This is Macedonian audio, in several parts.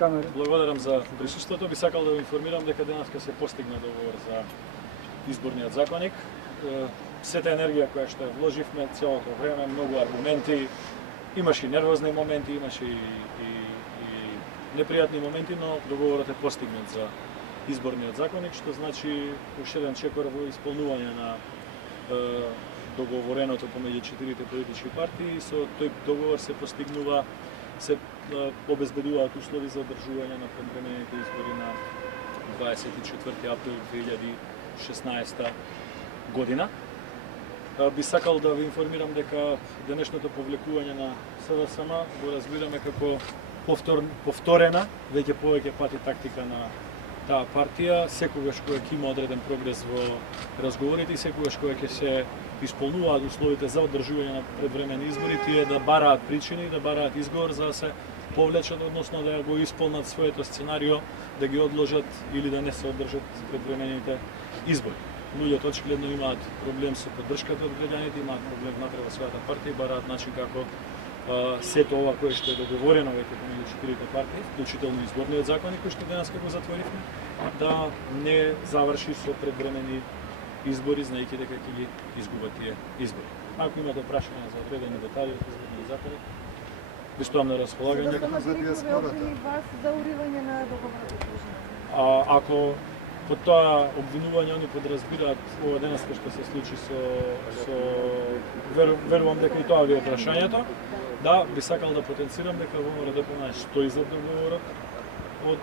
камера. Благодарам за присуството. Би сакал да ви информирам дека денеска се постигна договор за изборниот законник. Сета енергија која што ја вложивме целото време, многу аргументи, имаше и нервозни моменти, имаше и непријатни моменти, но договорот е постигнат за изборниот законник, што значи уште еден чекор во исполнување на договореното помеѓу четирите политички партии. Со тој договор се постигнува, се обезбедуваат услови за одржување на предвремените избори на 24 април 2016 година. Би сакал да ви информирам дека денешното повлекување на СДСМ го разбираме како повторена веќе повеќе пати тактика на таа партија, секогаш кога ќе има одреден прогрес во разговорите и секогаш кога ќе се исполнуваат условите за одржување на предвремени избори, тие да бараат причини, да бараат изговор за да се повлечат, односно да го исполнат своето сценарио, да ги одложат или да не се одржат предвремените избори. Луѓето очигледно имаат проблем со поддршката од граѓаните, имаат проблем внатре во својата партија и бараат начин како сето ова кое што е договорено веќе помеѓу четирите партии, вклучително изборниот законник кој што денеска го затворивме, да не заврши со предвремени избори, знаејќи дека ќе ги изгубат тие избори. Ако имате прашања за одредени детали од изборниот законник, ви стоам на располагање. За уривање на договорот. Ако по тоа обвинување они подразбираат ова денеска што се случи со верувам дека и тоа ви е прашањето. Да, би сакал да потенцирам дека ВМРО ДПМН стои за договорот од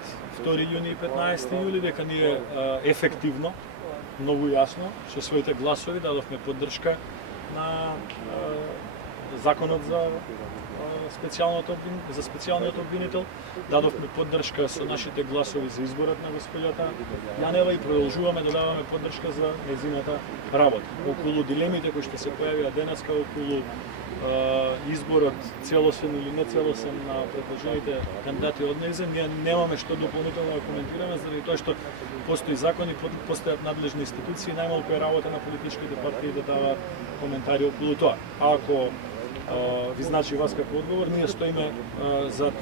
2 јуни и 15 јули, дека ние ефективно, многу јасно, со своите гласови дадовме поддршка на законот за специјалниот обвинител, дадовме поддршка со нашите гласови за изборот на госпоѓата Јанева и продолжуваме да даваме поддршка за нејзината работа. Околу дилемите кои што се појавија денеска околу изборот целосен или нецелосен на предложените кандидати од нејзин, ние немаме што дополнително да коментираме, заради тоа што постои закон и постојат надлежни институции, најмалку е работа на политичките партии да даваат коментари околу тоа. Ако ви значи вас како одговор, ние стоиме зад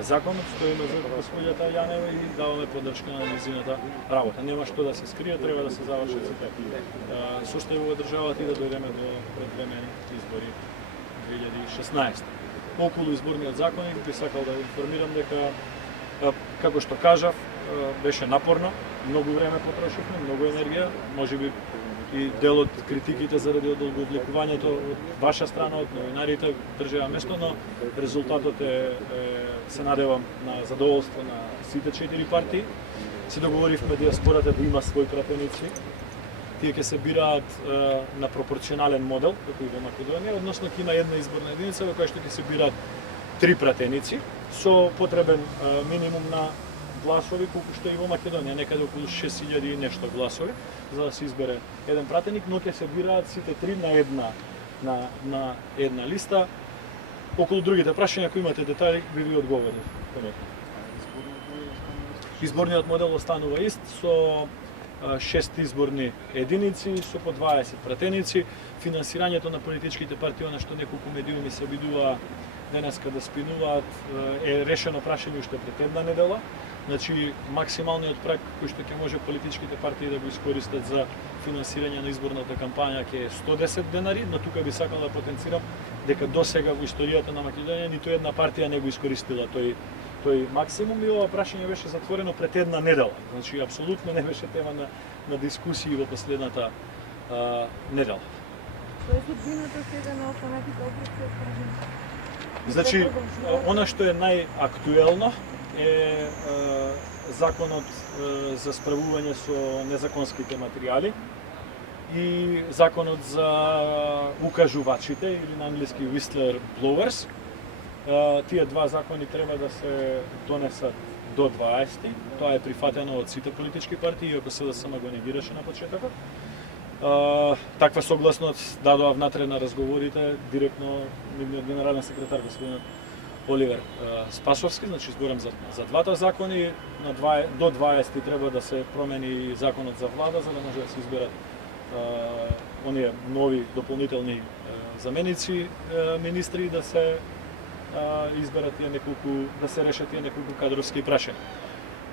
законот, стоиме зад госпоѓата Јанева и даваме поддршка на нејзината работа. Нема што да се скрие, треба да се завршат сите состојби во државата и да дојдеме до предвремени избори 2016. Околу изборниот законник би сакал да ви информирам дека, како што кажав, беше напорно, многу време потрошивме, многу енергија, можеби и дел од критиките заради одолговлекувањето од ваша страна, од новинарите, држава место, но резултатот се надевам на задоволство на сите четири партии. Се договоривме диаспората да има своји пратеници. Тие ќе се бираат на пропорционален модел, како и во Македонија, односно ќе има една изборна единица во која што ќе се бираат 3 пратеници со потребен минимум на гласови, колку што и во Македонија, некаде околу 6000 и нешто гласови, за да се избере еден пратеник, но ќе се бираат сите 3 на една листа. Околу другите прашања, ако имате детали, би ви одговорил. Изборниот модел останува ист со 6 изборни единици со по 20 пратеници. Финансирањето на политичките партии, она што неколку медиуми се обидува денеска да спинуваат, е решено прашање уште пред една недела. Значи, максималниот праг кој што ќе може политичките партии да го искористат за финансирање на изборната кампања ќе е 110 денари, но тука би сакал да потенцирам дека досега во историјата на Македонија ниту една партија не го искористила тој максимум и ова прашање беше затворено пред една недела. Значи, апсолутно не беше тема на дискусии во последната недела. Кој е судбината сега на останатите области? Значи, она што е најактуелно е законот за справување со незаконските материјали и законот за укажувачите или на англиски whistleblowers. Тие два закони треба да се донесат до 20. Тоа е прифатено од сите политички партии, иако СДСМ го негираше на почетокот. Таква согласност дадоа внатре на разговорите директно нивниот генерален секретар господин Оливер Спасовски, значи зборам за двата закони, до 20 треба да се промени законот за влада, за да може да се изберат оние нови дополнителни заменици министри, да се изберат тие неколку, да се решат тие неколку кадровски прашања.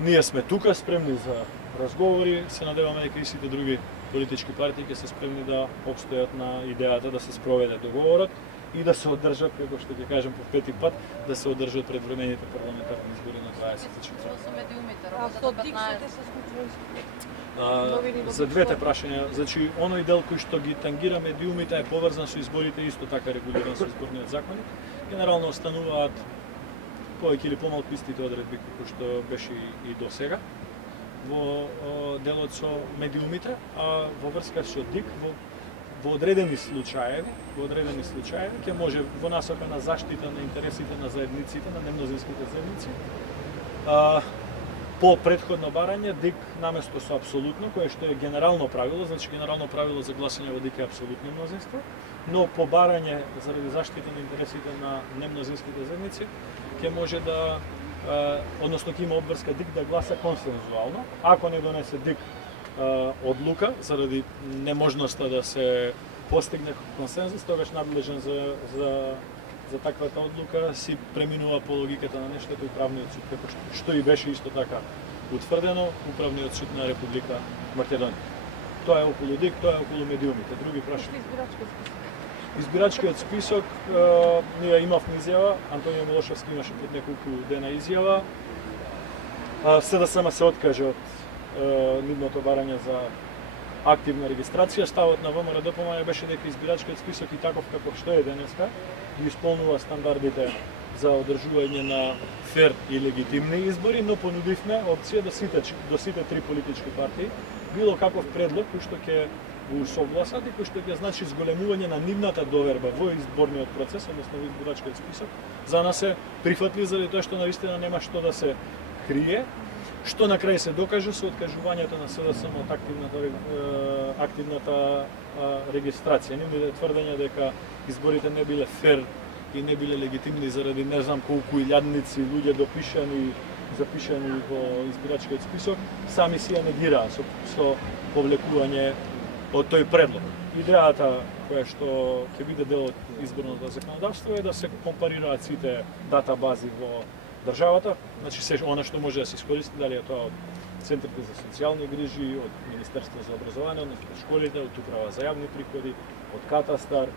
Ние сме тука спремни за разговори, се надеваме дека и сите други политички партии ќе се спремни да обстојат на идејата да се спроведе договорот и да се одржат, како што ќе кажем по пети пат, да се одржат предвремените парламентарни избори на 24. А со диксите се случува За двете прашања, значи оној дел кој што ги тангира медиумите е поврзан со изборите, исто така регулиран со изборниот законник. Генерално остануваат повеќе или помалку истите одредби како што беше и до сега во делот со медиумите, а во врска со ДИК во одредени случаи ќе може во насока на заштита на интересите на заедниците, на немнозинските заедници. По претходно барање, ДИК наместо со апсолутно, кое што е генерално правило, значи генерално правило за гласање во ДИК е апсолутно мнозинство, но по барање заради заштита на интересите на немнозинските заедници, ќе може да, односно ќе има обврска ДИК да гласа консензуално. Ако не донесе ДИК одлука, заради неможноста да се постигне консензус, тогаш надлежен за таквата одлука си преминува по логиката на нештото управниот суд, како што и беше исто така утврдено, управниот суд на Република Македонија. Тоа е околу ДИК, тоа е околу медиумите. Други прашања? Избирачкиот список, ние имавме изјава, Антонио Милошевски имаше пред неколку дена изјава. СДСМ се откаже од нивното барање за активна регистрација. Ставот на ВМРО ДПМН беше дека избирачкиот список и таков како што е денеска ги исполнува стандардите за одржување на фер и легитимни избори, но понудивме опција до сите три политички партии било каков предлог кој што ќе го усогласат и кој што ќе значи зголемување на нивната доверба во изборниот процес, односно во избирачкиот список, за нас е прифатлив заради тоа што навистина нема што да се крие, што на крај се докаже со откажувањето на СДСМ од активната регистрација. Нивните тврдења дека изборите не биле фер и не биле легитимни заради не знам колку илјадници луѓе запишани во избирачкиот список, сами си ја негираа со повлекување од тој предлог. Идејата која што ќе биде дел од изборното законодавство е да се компарираат сите датабази во државата, значи се она што може да се искористи, дали е тоа од центрите за социјални грижи, од Министерство за образование, од школите, од Управа за јавни приходи, од Катастар,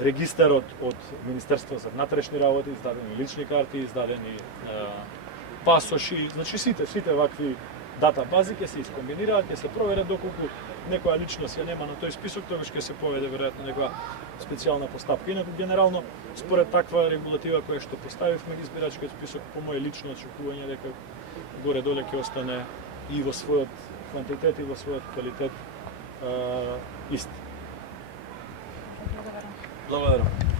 регистарот од Министерство за внатрешни работи, издадени лични карти, издадени пасоши, значи сите вакви датабази ќе се искомбинираат, ќе се проверат доколку некоја личност ја нема на тој список, тогаш ќе се поведе веројатно некоја специјална постапка. Инаку генерално според таква регулатива која што поставивме избирачкиот список, по моје лично очекување дека горе доле ќе остане и во својот квантитет и во својот квалитет ист. Благодарам.